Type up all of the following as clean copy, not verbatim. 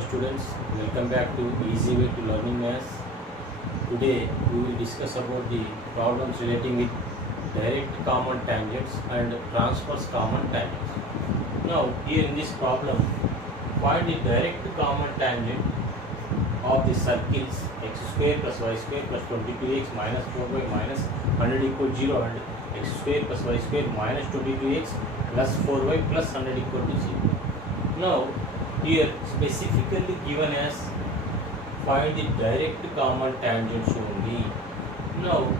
Hello students, welcome back to Easy Way to Learning Maths. Today we will discuss about the problems relating with direct common tangents and transverse common tangents. Now here in this problem, find the direct common tangent of the circles x square plus y square plus 22x minus 4y minus 100 equal 0 and x square plus y square minus 22x plus 4y plus 100 equal to 0. Now here specifically given as find the direct common tangents only. Now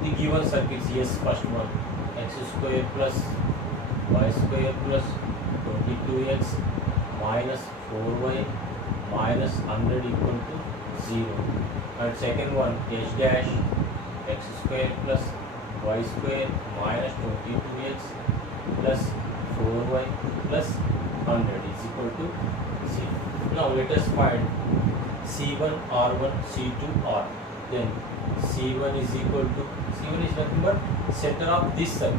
the given circuits, yes, first one x square plus y square plus 22x minus 4y minus 100 equal to 0, and second one h dash x square plus y square minus 22x plus 4y plus 100 is equal to 0. Now let us find C1, R1, C2, R. Then C1 is equal to, C1 is nothing but center of this circle.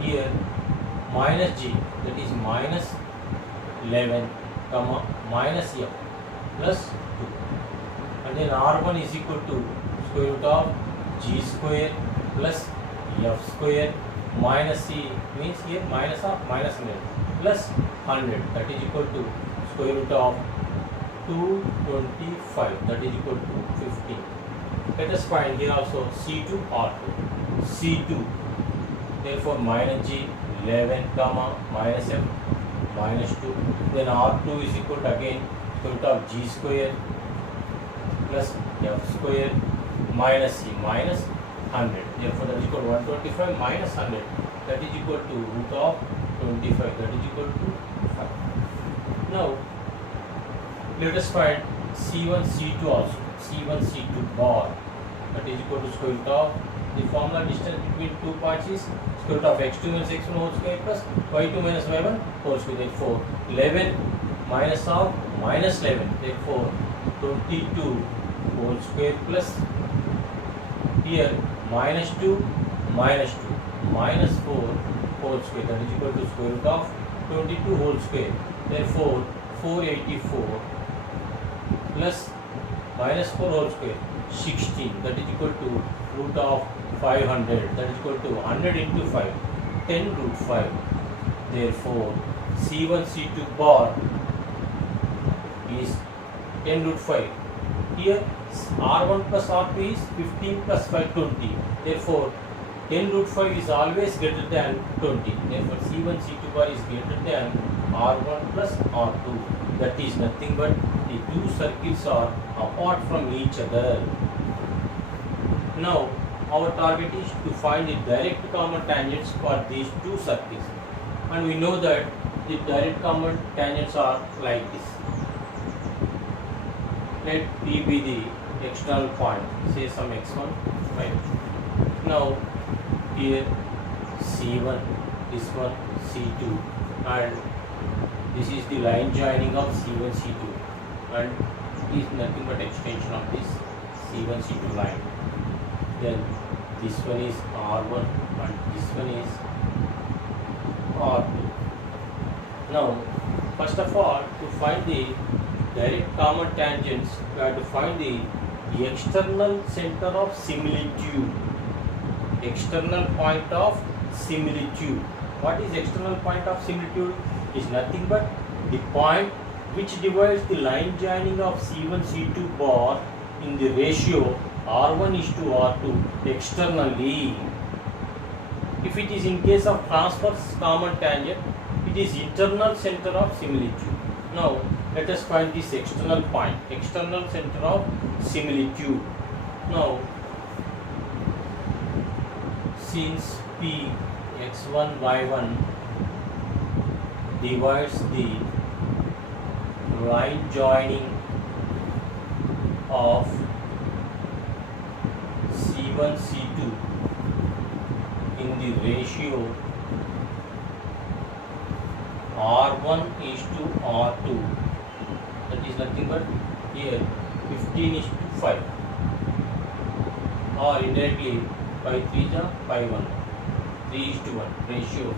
Here minus G, that is minus 11 comma minus F plus 2. And then R1 is equal to square root of G square plus F square minus C means here minus of minus 100 plus 100, that is equal to square root of 225, that is equal to 15. Let us find here also C2, R2. C2, therefore minus G 11 comma minus F minus 2. Then R2 is equal to again square root of G square plus F square minus C minus 100. Therefore that is equal to 125 minus 100, that is equal to root of 25, that is equal to 5. Now let us find C1, C2 also. C1, C2 bar, that is equal to square root of, the formula distance between 2 points is square root of x2 minus x1 whole square plus y2 minus y1 whole square. Therefore 11 minus of minus 11, therefore 22 whole square plus here minus 2 minus 2 minus 4 whole square, that is equal to square root of 22 whole square. Therefore 484 plus minus 4 whole square 16, that is equal to root of 500, that is equal to 100 into 5, 10 root 5. Therefore C1, C2 bar is 10 root 5. Here R1 plus R2 is 15 plus 5, 20. Therefore 10 root 5 is always greater than 20. Therefore C1, C2 bar is greater than R1 plus R2. That is nothing but the two circuits are apart from each other. Now our target is to find the direct common tangents for these two circuits. And we know that the direct common tangents are like this. Let P be the external point, say some x1, y2. Now here C1, this one C2, and this is the line joining of C1, C2, and it is nothing but extension of this C1, C2 line. Then this one is R1 and this one is R2. Now first of all, to find the direct common tangents, we have to find the external center of similitude. External point of similitude. What is external point of similitude? Is nothing but the point which divides the line joining of C1, C2 bar in the ratio R1 is to R2 externally. If it is in case of transverse common tangent, it is internal center of similitude. Now let us find this external point, external center of similitude. Now since P x1 y1 divides the line joining of C1, C2 in the ratio R1 is to R2, that is nothing but here 15 is to 5, or indirectly by 3 is 5 1, 3 is to 1 ratio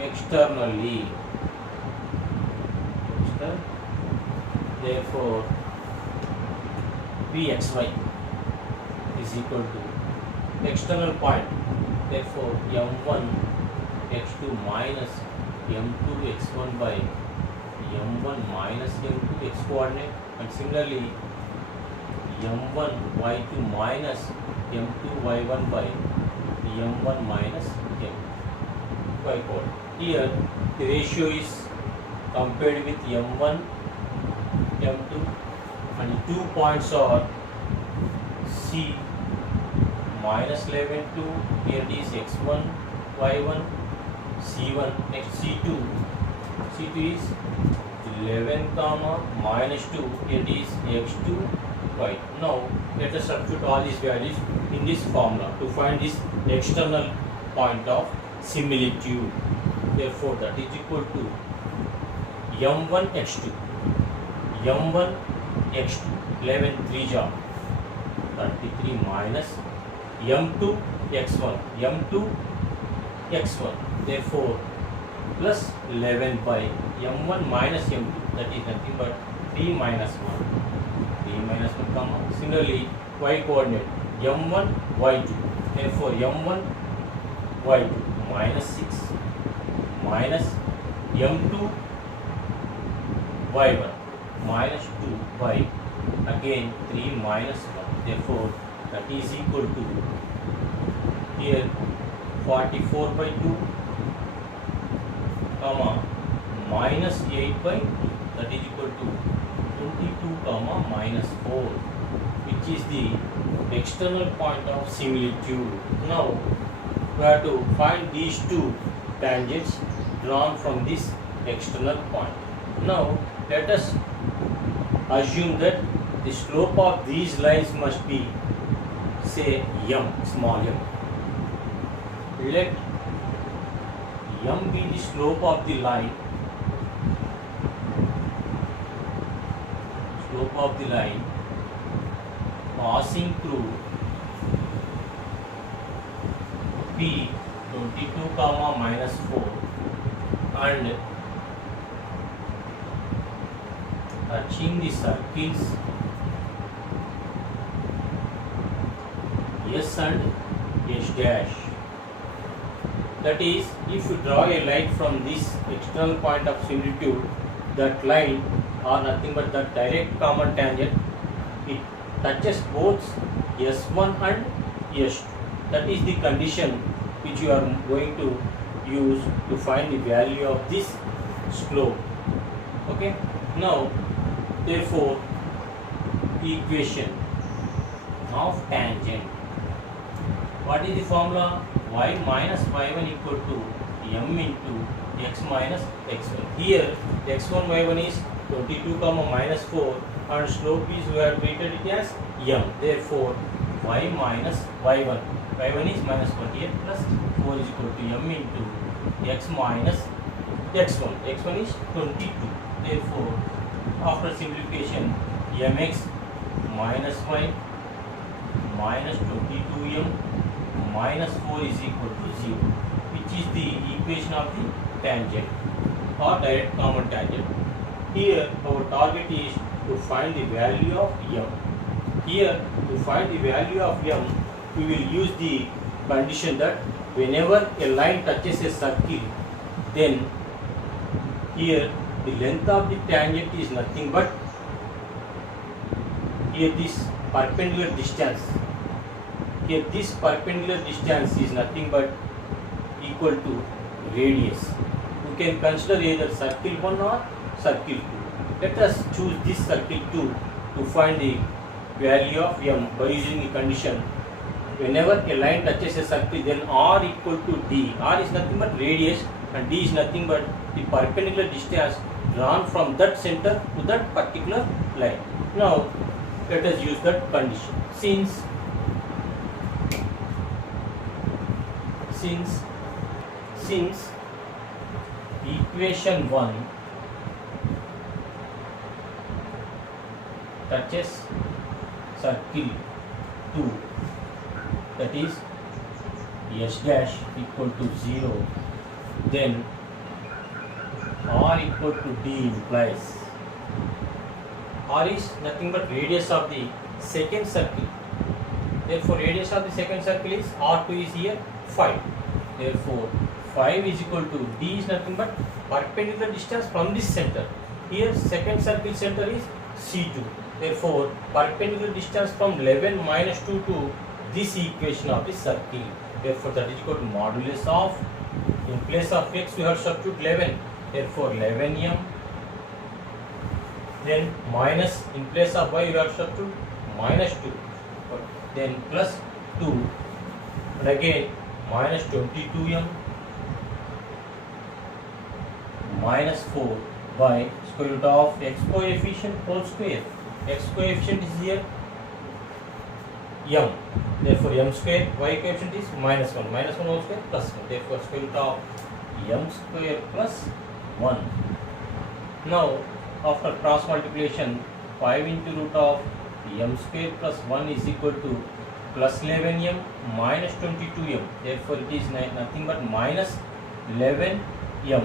externally. Therefore Pxy is equal to external point. Therefore m1 x2 minus m2 x1 by m1 minus m2 x coordinate, and similarly m1 y2 minus m2 y1 by m1 minus m y coordinate. Here the ratio is compared with m1 m2, and the 2 points are C minus 11 to here it is x1 y1 c1, next c2 is 11 comma minus 2, here it is x2 y. Now let us substitute all these values in this formula to find this external point of similitude. Therefore that is equal to m1 x2 11 3 jar 33 minus m2 x1 therefore plus 11 by m1 minus m2, that is nothing but 3 minus 1 comma. Similarly y coordinate m1 y2, therefore m1 y2 minus 6 minus m2 y1 minus 2 by again 3 minus 1, therefore that is equal to here 44 by 2 comma minus 8 by 2, that is equal to 22 comma minus 4, which is the external point of similitude. Now we have to find these two tangents drawn from this external point. Now let us assume that the slope of these lines must be, say, m, small m. Let m be the slope of the line, passing through P 22 comma minus 4 and touching the circles S and S dash. That is, if you draw a line from this external point of similitude, that line or nothing but the direct common tangent, it touches both S1 and S2. That is the condition which you are going to use to find the value of this slope. Okay. Now therefore equation of tangent, what is the formula? Y minus y1 equal to m into x minus x1. Here x1 y1 is 22 comma minus 4 and slope is, we have treated it as m. Therefore y minus y1 is minus 48 plus 4 is equal to m into x minus x1 is 22. Therefore after simplification mx minus y minus 22m minus 4 is equal to 0, which is the equation of the tangent or direct common tangent. Here our target is to find the value of m. Here to find the value of m, we will use the condition that whenever a line touches a circle, then here the length of the tangent is nothing but here this perpendicular distance. Here this perpendicular distance is nothing but equal to radius. You can consider either circle 1 or circle 2. Let us choose this circle 2 to find the value of m by using the condition whenever a line touches a circle, then r equal to d. R is nothing but radius and d is nothing but the perpendicular distance drawn from that center to that particular line. Now let us use that condition. Since equation 1 touches circle 2, that is s dash equal to 0, then r equal to d implies r is nothing but radius of the second circle. Therefore, radius of the second circle is r2 is here 5. Therefore, 5 is equal to d is nothing but perpendicular distance from this center. Here second circle center is C2. Therefore, perpendicular distance from 11 minus 2 to this equation of the circle. Therefore, that is equal to modulus of, in place of x we have substitute 11. Therefore, 11m. Then minus, in place of y we have substitute minus 2. Then plus 2. And again minus 22m minus 4 by square root of x coefficient whole square. X coefficient is here m. Therefore, m square, y coefficient is minus 1. Minus 1 whole square plus 1. Therefore, square root of m square plus 1. Now, after cross multiplication, 5 into root of m square plus 1 is equal to plus 11m minus 22m. Therefore, it is nothing but minus 11m.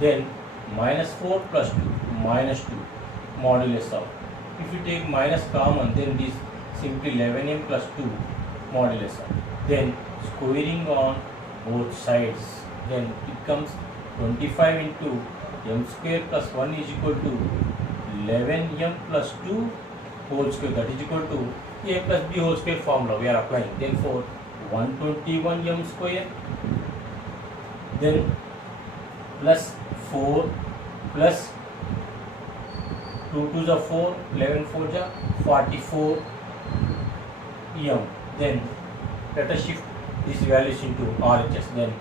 Then minus 4 plus 2 minus 2 modulus of. If you take minus common, then it is simply 11m plus 2 modulus of. Then squaring on both sides, then it comes 25 into m square plus 1 is equal to 11m plus 2 whole square, that is equal to a plus b whole square formula we are applying. Therefore, 121m square, then plus 4 plus 2 to the 4, 11 4 the 44 m. Then let us shift these values into RHS. Then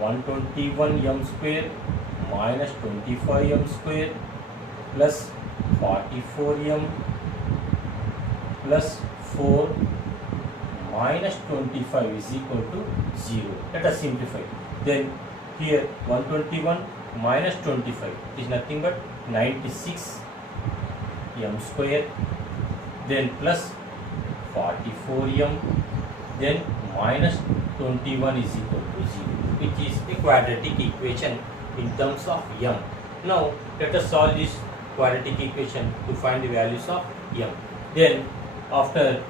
121m square minus 25m square plus 44m plus 4 minus 25 is equal to 0. Let us simplify. Then here 121 minus 25 is nothing but 96 m square, then plus 44 m, then minus 21 is equal to 0, which is a quadratic equation in terms of m. Now let us solve this quadratic equation to find the values of m. Then after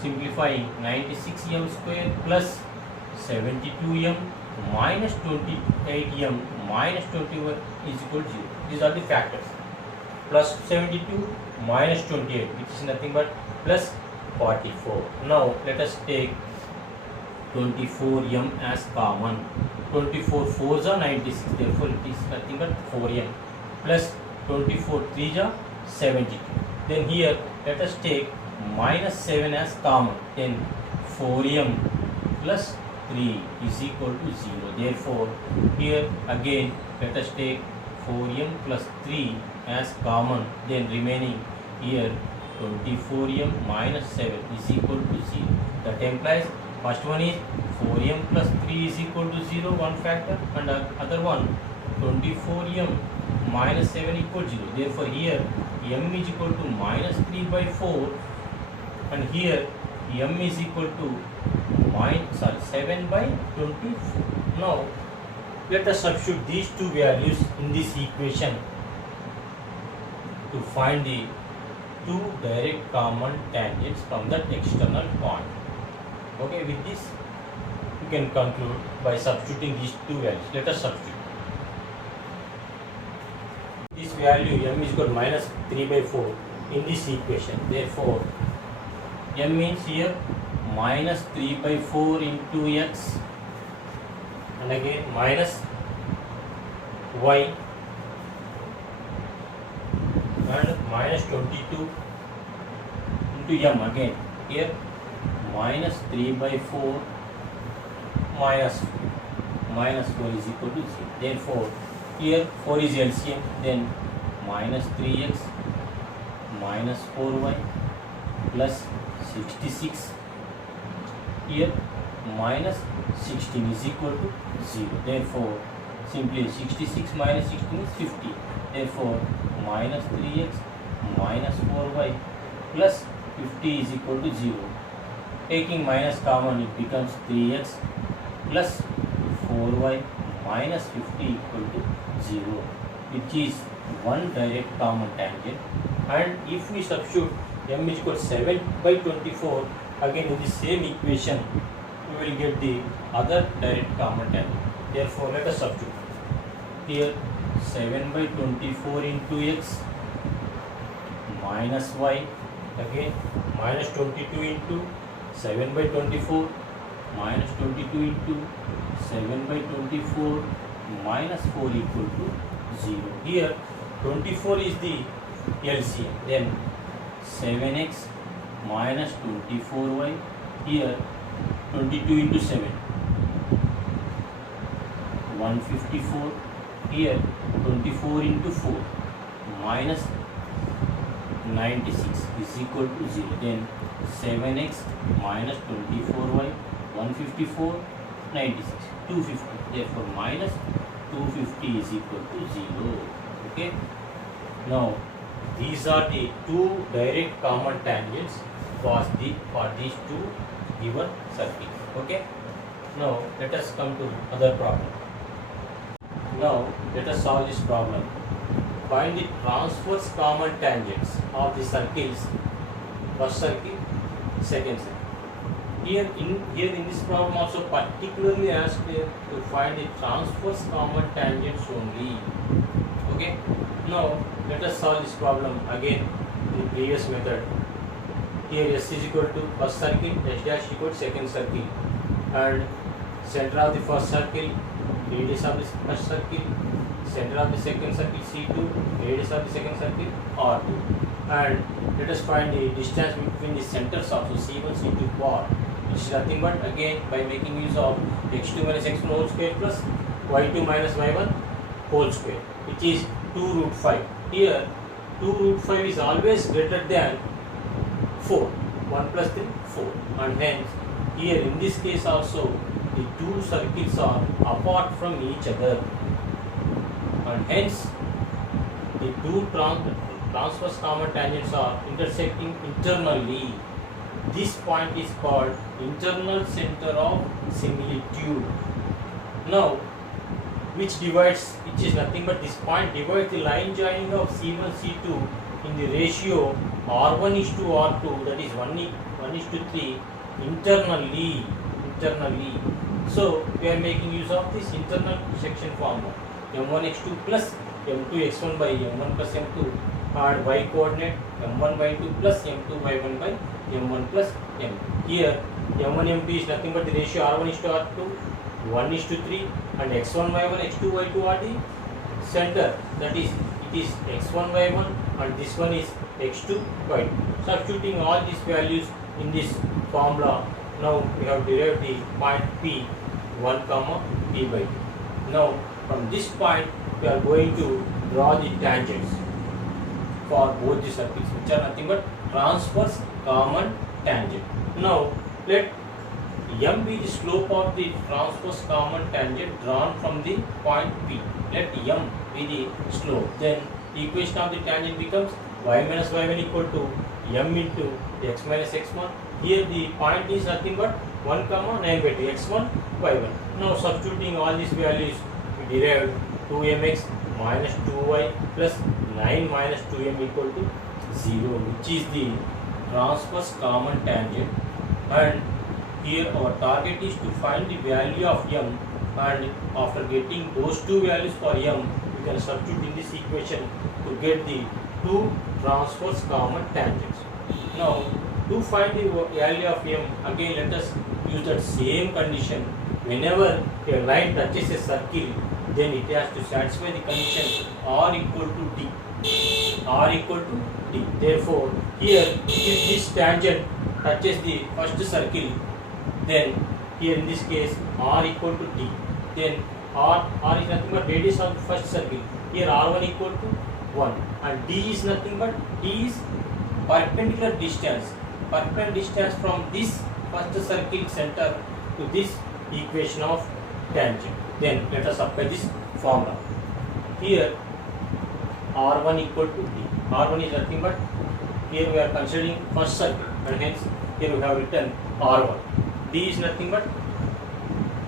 simplifying, 96m square plus 72m minus 28m minus 21 is equal to 0. These are the factors. Plus 72 minus 28, which is nothing but plus 44. Now let us take 24m as common. 24 4s are 96, therefore it is nothing but 4m plus 24 3s are 72. Then here let us take minus 7 as common. Then 4m plus 3 is equal to 0. Therefore, here again let us take 4m plus 3 as common. Then remaining here 24m minus 7 is equal to 0. That implies first one is 4m plus 3 is equal to 0, one factor, and other one 24m minus 7 equal to 0. Therefore, here m is equal to minus 3 by 4, and here m is equal to 7 by 24. Now let us substitute these two values in this equation to find the two direct common tangents from that external point. Okay, with this you can conclude by substituting these two values. Let us substitute. This value m is equal to minus 3 by 4 in this equation. Therefore, m means here minus 3 by 4 into x, and again minus y, and minus 22 into m again. Here minus 3 by 4 minus 4 is equal to 0. Therefore, here 4 is LCM, then minus 3x minus 4y plus 66. Here minus 16 is equal to 0. Therefore, simply 66 minus 16 is 50. Therefore, minus 3x minus 4y plus 50 is equal to 0. Taking minus common, it becomes 3x plus 4y minus 50 equal to 0. which is one direct common tangent, and if we substitute m is equal to 7 by 24, again in the same equation we will get the other direct common tangent. Therefore, let us substitute here 7 by 24 into x minus y, again minus 22 into 7 by 24 minus 22 into 7 by 24 minus 4 equal to 0. Here 24 is the LCM, then 7x minus 24y, here 22 into 7 154, here 24 into 4 minus 96 is equal to 0. Then 7x minus 24y 154 96 250, therefore minus 250 is equal to 0. Okay, now these are the two direct common tangents for these two given circuits. Okay, now let us come to other problem. Now let us solve this problem. Find the transverse common tangents of the circles, first circle, second circle. Here in this problem also particularly asked to find the transverse common tangents only. Okay. Now let us solve this problem again in the previous method. Here S is equal to first circle, S dash equal to second circle, and center of the first circle, radius of the first circle, center of the second circle C2, radius of the second circle R2, and let us find the distance between the centers also C1, C2 bar, which is nothing but again by making use of x2 minus x1 whole square plus y2 minus y1 whole square, which is 2 root 5. Here 2 root 5 is always greater than 4, 1 plus 3, 4, and hence here in this case also the two circles are apart from each other, and hence the two transverse common tangents are intersecting internally. This point is called internal center of similitude. Now, which is nothing but this point divides the line joining of C1, C2 in the ratio R1 is to R2, that is 1 is to 3 internally. So we are making use of this internal section formula, m1x2 plus m2x1 by m1 plus m2, and y coordinate m1 by 2 plus m2 by 1 by m1 plus m. Here m1 m2 is nothing but the ratio R1 is to R2, 1 is to 3, and x1 y1 x2 y2 are the center, that is it is x1 y1 and this one is x2 y2. Substituting all these values in this formula, now we have derived the point P 1 comma P by 2. Now from this point we are going to draw the tangents for both the circles, which are nothing but transverse common tangent. Now let m be the slope of the transverse common tangent drawn from the point P. Let m be the slope. Then the equation of the tangent becomes y minus y1 equal to m into x minus x1. Here the point is nothing but 1 comma 9 by 2 x1 y1. Now substituting all these values, we derived 2mx minus 2y plus 9 minus 2m equal to 0, which is the transverse common tangent. And here our target is to find the value of m, and after getting those two values for m, we can substitute in this equation to get the two transverse common tangents. Now to find the value of m, again let us use that same condition. Whenever a line touches a circle, then it has to satisfy the condition r equal to d. R equal to d. Therefore, here if this tangent touches the first circle, then here in this case r equal to d. Then r is nothing but radius of the first circle. Here r1 equal to 1, and d is nothing but d is perpendicular distance from this first circle center to this equation of tangent. Then let us apply this formula. Here r1 equal to d. R1 is nothing but, here we are considering first circle, and hence here we have written r1. D is nothing but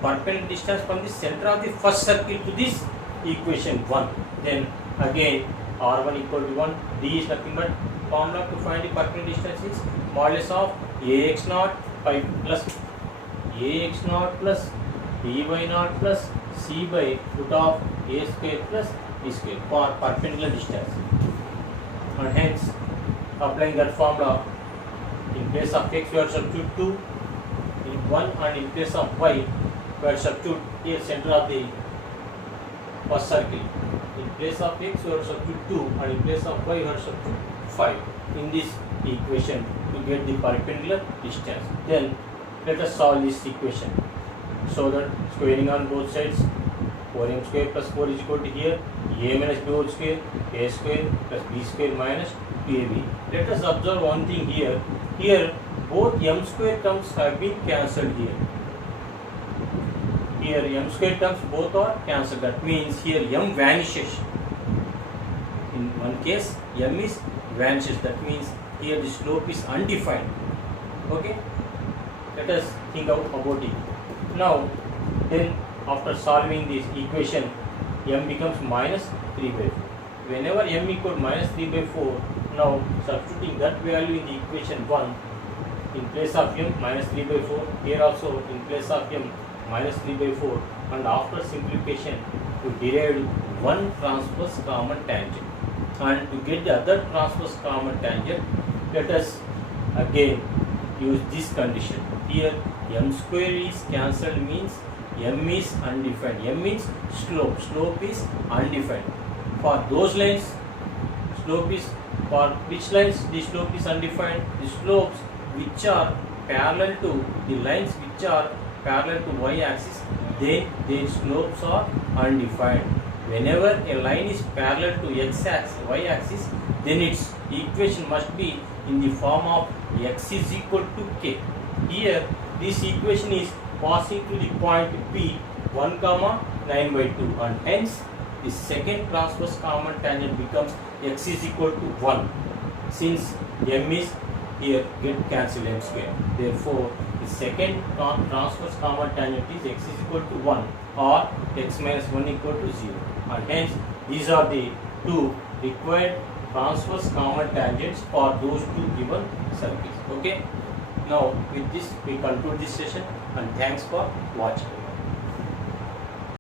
perpendicular distance from the center of the first circle to this equation 1. Then Again, r1 equal to 1, d is nothing but formula to find the perpendicular distance is modulus of ax naught plus ax naught plus by naught plus c by root of a square plus b square for perpendicular distance. And hence, applying that formula, in place of x we have substitute 2 in 1, and in place of y we have substitute here center of the first circle. In place of x we have substitute 2, and in place of y we have substitute 5 in this equation to get the perpendicular distance. Then let us solve this equation. So that squaring on both sides, 4m square plus 4 is equal to here a minus b whole square, a square plus b square minus 2ab. Let us observe one thing here. Here both m square terms have been cancelled here. Here m square terms both are cancelled. That means here m vanishes. In one case m is vanishes. That means here the slope is undefined. Okay. Let us think out about it. Now, then after solving this equation, m becomes minus 3 by 4. Whenever m equal minus 3 by 4, now substituting that value in the equation 1, in place of m minus 3 by 4, here also in place of m minus 3 by 4, and after simplification to derive one transverse common tangent. And to get the other transverse common tangent, let us again use this condition. Here m square is cancelled, means m is undefined. M means slope. Slope is undefined. For those lines, slope is, for which lines the slope is undefined? The slopes which are parallel to the lines which are parallel to y-axis, then their slopes are undefined. Whenever a line is parallel to x-axis, y-axis, then its equation must be in the form of x is equal to k. Here this equation is passing to the point P 1, 9 by 2, and hence the second transverse common tangent becomes x is equal to 1. Since m is here get cancelled, m square. Therefore, the second transverse common tangent is x is equal to 1 or x minus 1 equal to 0. And hence these are the two required transverse common tangents for those two given circles. Okay. Now with this we conclude this session, and thanks for watching.